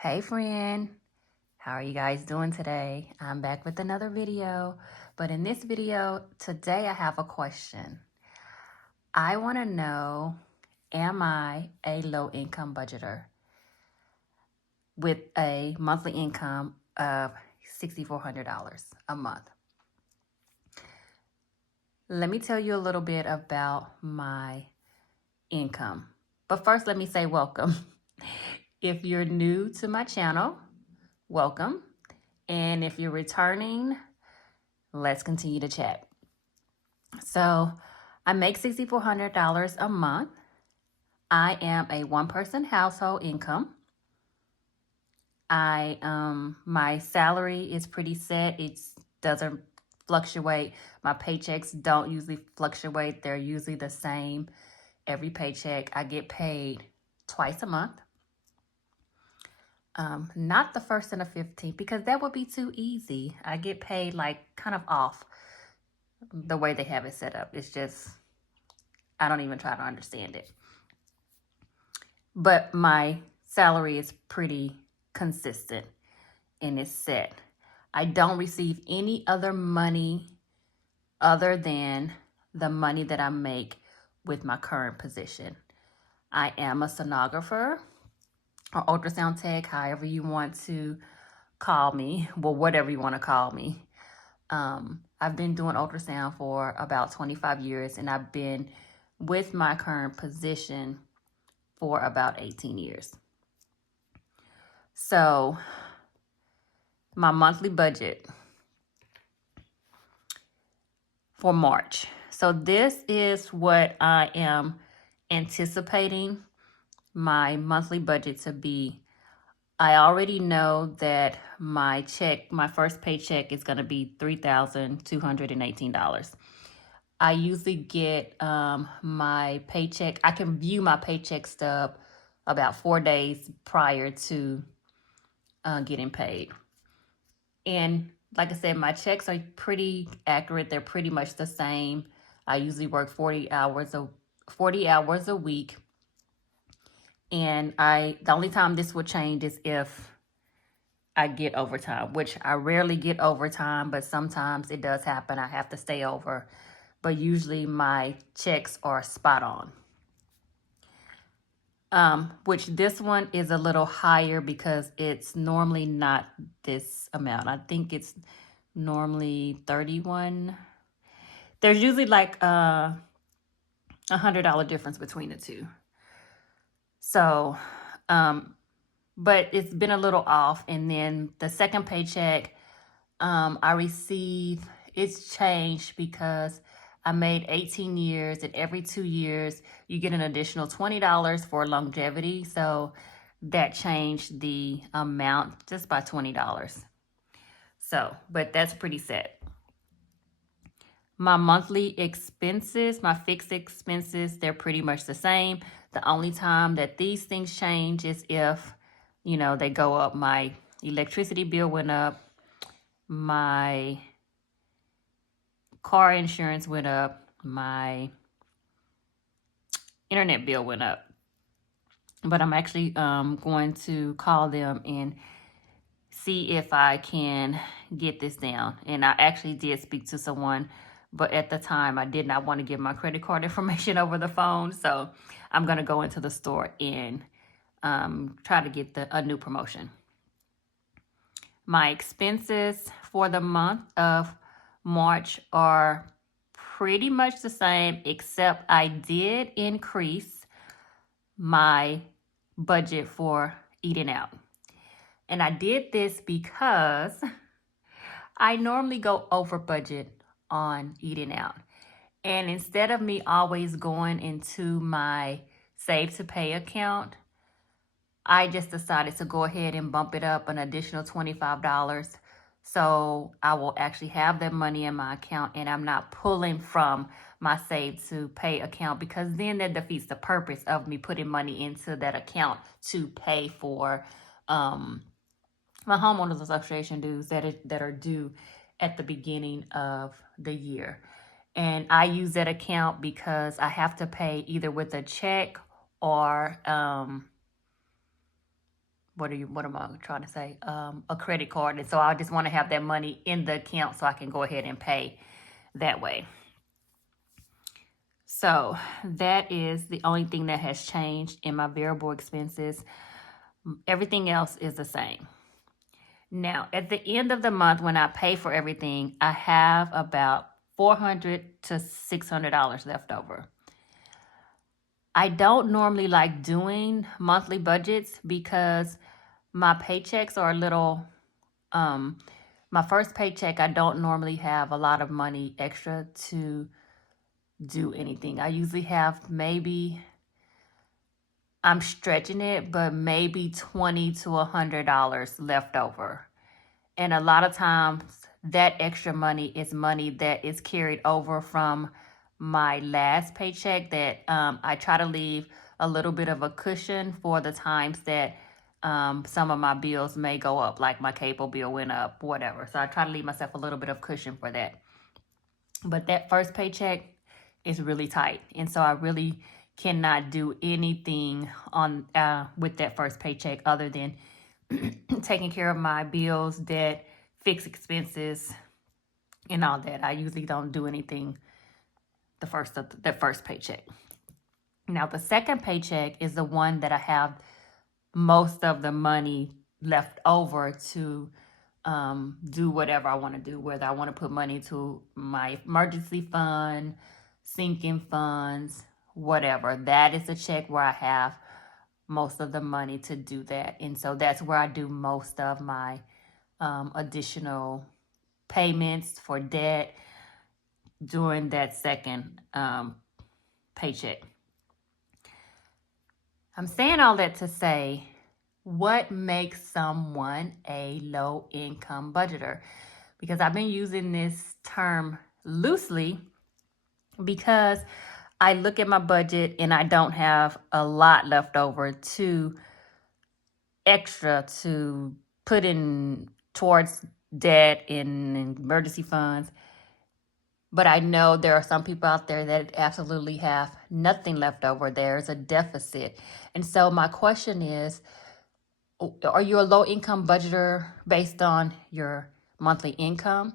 Hey friend, how are you guys doing today? I'm back with another video, but in this video today I have a question. I want to know, am I a low income budgeter with a monthly income of $6,400 a month? Let me tell you a little bit about my income. But first, let me say welcome. If you're new to my channel, welcome. And if you're returning, let's continue to chat. So I make $6,400 a month. I am a one-person household income. My salary is pretty set. It doesn't fluctuate. My paychecks don't usually fluctuate. They're usually the same every paycheck. I get paid twice a month. Not the 1st and the 15th because that would be too easy. I get paid like kind of off the way they have it set up. It's just, I don't even try to understand it. But my salary is pretty consistent and it's set. I don't receive any other money other than the money that I make with my current position. I am a sonographer or ultrasound tech, however you want to call me, well, whatever you want to call me. I've been doing ultrasound for about 25 years and I've been with my current position for about 18 years. So my monthly budget for March. So this is what I am anticipating my monthly budget to be. I already know that my first paycheck is going to be $3,218. I usually get my paycheck. I can view my paycheck stub about 4 days prior to getting paid. And like I said, my checks are pretty accurate. They're pretty much the same. I usually work 40 hours a week. And the only time this will change is if I get overtime, which I rarely get overtime, but sometimes it does happen. I have to stay over. But usually my checks are spot on. Which this one is a little higher because it's normally not this amount. I think it's normally 31. There's usually like $100 difference between the two. So, but it's been a little off. And then the second paycheck I receive, it's changed because I made 18 years, and every 2 years you get an additional $20 for longevity. So that changed the amount just by $20. So, but that's pretty set. My monthly expenses, my fixed expenses, they're pretty much the same. The only time that these things change is if, they go up. My electricity bill went up. My car insurance went up. My internet bill went up. But I'm actually going to call them and see if I can get this down. And I actually did speak to someone, but at the time I did not want to give my credit card information over the phone. So I'm going to go into the store and try to get a new promotion. My expenses for the month of March are pretty much the same, except I did increase my budget for eating out. And I did this because I normally go over budget on eating out. And instead of me always going into my save to pay account, I just decided to go ahead and bump it up an additional $25. So I will actually have that money in my account and I'm not pulling from my save to pay account, because then that defeats the purpose of me putting money into that account to pay for my homeowners association dues that are due at the beginning of the year. And I use that account because I have to pay either with a check or what am I trying to say? A credit card. And so I just want to have that money in the account so I can go ahead and pay that way. So that is the only thing that has changed in my variable expenses. Everything else is the same. Now, at the end of the month, when I pay for everything, I have about $400 to $600 left over. I don't normally like doing monthly budgets because my paychecks are a little, my first paycheck, I don't normally have a lot of money extra to do anything. I usually have maybe, I'm stretching it, but maybe $20 to $100 left over. And a lot of times that extra money is money that is carried over from my last paycheck that I try to leave a little bit of a cushion for the times that some of my bills may go up, like my cable bill went up, whatever. So I try to leave myself a little bit of cushion for that. But that first paycheck is really tight. And so I really cannot do anything on with that first paycheck other than taking care of my bills, debt, fixed expenses, and all that. I usually don't do anything the first paycheck. Now the second paycheck is the one that I have most of the money left over to do whatever I want to do, whether I want to put money to my emergency fund, sinking funds, whatever. That is a check where I have most of the money to do that. And so that's where I do most of my additional payments for debt during that second paycheck. I'm saying all that to say, what makes someone a low income budgeter? Because I've been using this term loosely because I look at my budget and I don't have a lot left over to extra to put in towards debt and emergency funds. But I know there are some people out there that absolutely have nothing left over. There's a deficit. And so my question is, are you a low income budgeter based on your monthly income?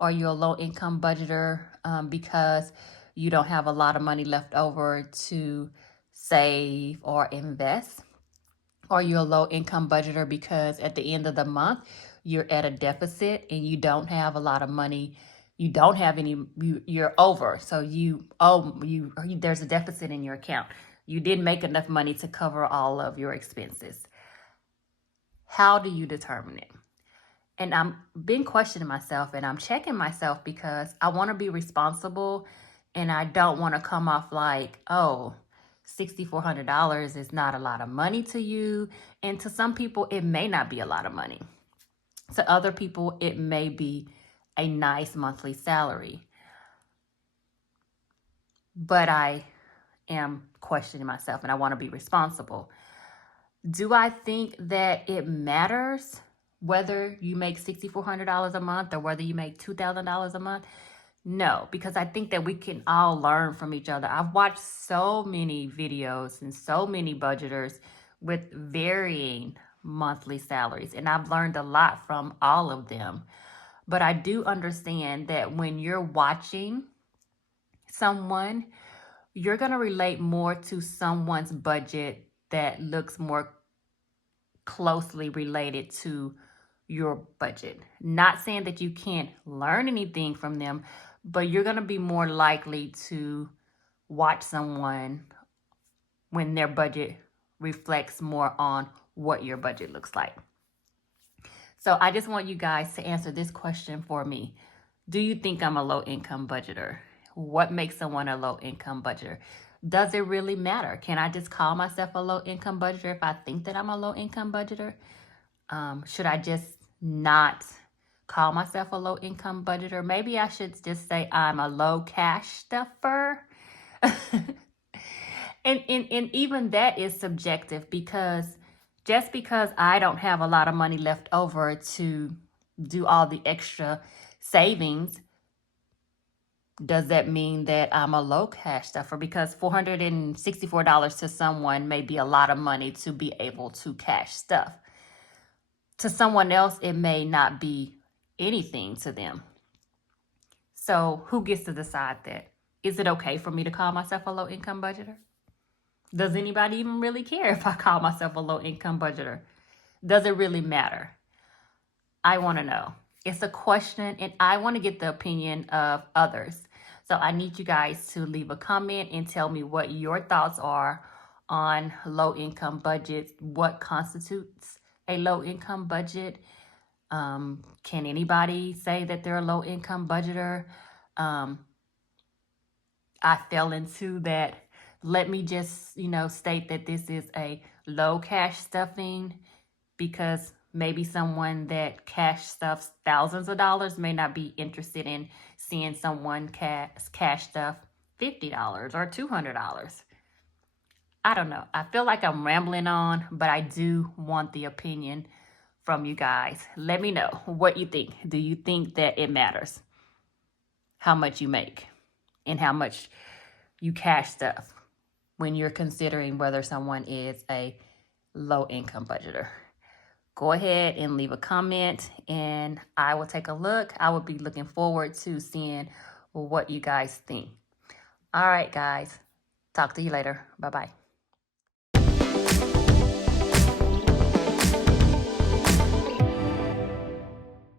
Are you a low income budgeter because you don't have a lot of money left over to save or invest? Are you a low income budgeter because at the end of the month you're at a deficit and you don't have a lot of money, you don't have any, you're over, so there's a deficit in your account, you didn't make enough money to cover all of your expenses? How do you determine it? And I'm been questioning myself and I'm checking myself because I want to be responsible and I don't want to come off like, oh, $6,400 is not a lot of money to you. And to some people, it may not be a lot of money. To other people, it may be a nice monthly salary. But I am questioning myself and I want to be responsible. Do I think that it matters whether you make $6,400 a month or whether you make $2,000 a month? No, because I think that we can all learn from each other. I've watched so many videos and so many budgeters with varying monthly salaries, and I've learned a lot from all of them. But I do understand that when you're watching someone, you're going to relate more to someone's budget that looks more closely related to your budget. Not saying that you can't learn anything from them, but you're going to be more likely to watch someone when their budget reflects more on what your budget looks like. So I just want you guys to answer this question for me. Do you think I'm a low income budgeter? What makes someone a low income budgeter? Does it really matter? Can I just call myself a low income budgeter if I think that I'm a low income budgeter? Should I just not call myself a low income budgeter? Maybe I should just say I'm a low cash stuffer. and even that is subjective because just because I don't have a lot of money left over to do all the extra savings, does that mean that I'm a low cash stuffer? Because $464 to someone may be a lot of money to be able to cash stuff. To someone else, it may not be anything to them. So who gets to decide that? Is it okay for me to call myself a low income budgeter? Does anybody even really care if I call myself a low income budgeter? Does it really matter? I want to know. It's a question, and I want to get the opinion of others. So I need you guys to leave a comment and tell me what your thoughts are on low income budgets. What constitutes a low income budget? Can anybody say that they're a low income budgeter? I fell into that. Let me just, state that this is a low cash stuffing, because maybe someone that cash stuffs thousands of dollars may not be interested in seeing someone cash stuff $50 or $200. I don't know. I feel like I'm rambling on, but I do want the opinion from you guys. Let me know what you think. Do you think that it matters how much you make and how much you cash stuff when you're considering whether someone is a low income budgeter? Go ahead and leave a comment and I will take a look. I will be looking forward to seeing what you guys think. All right, guys. Talk to you later. Bye-bye.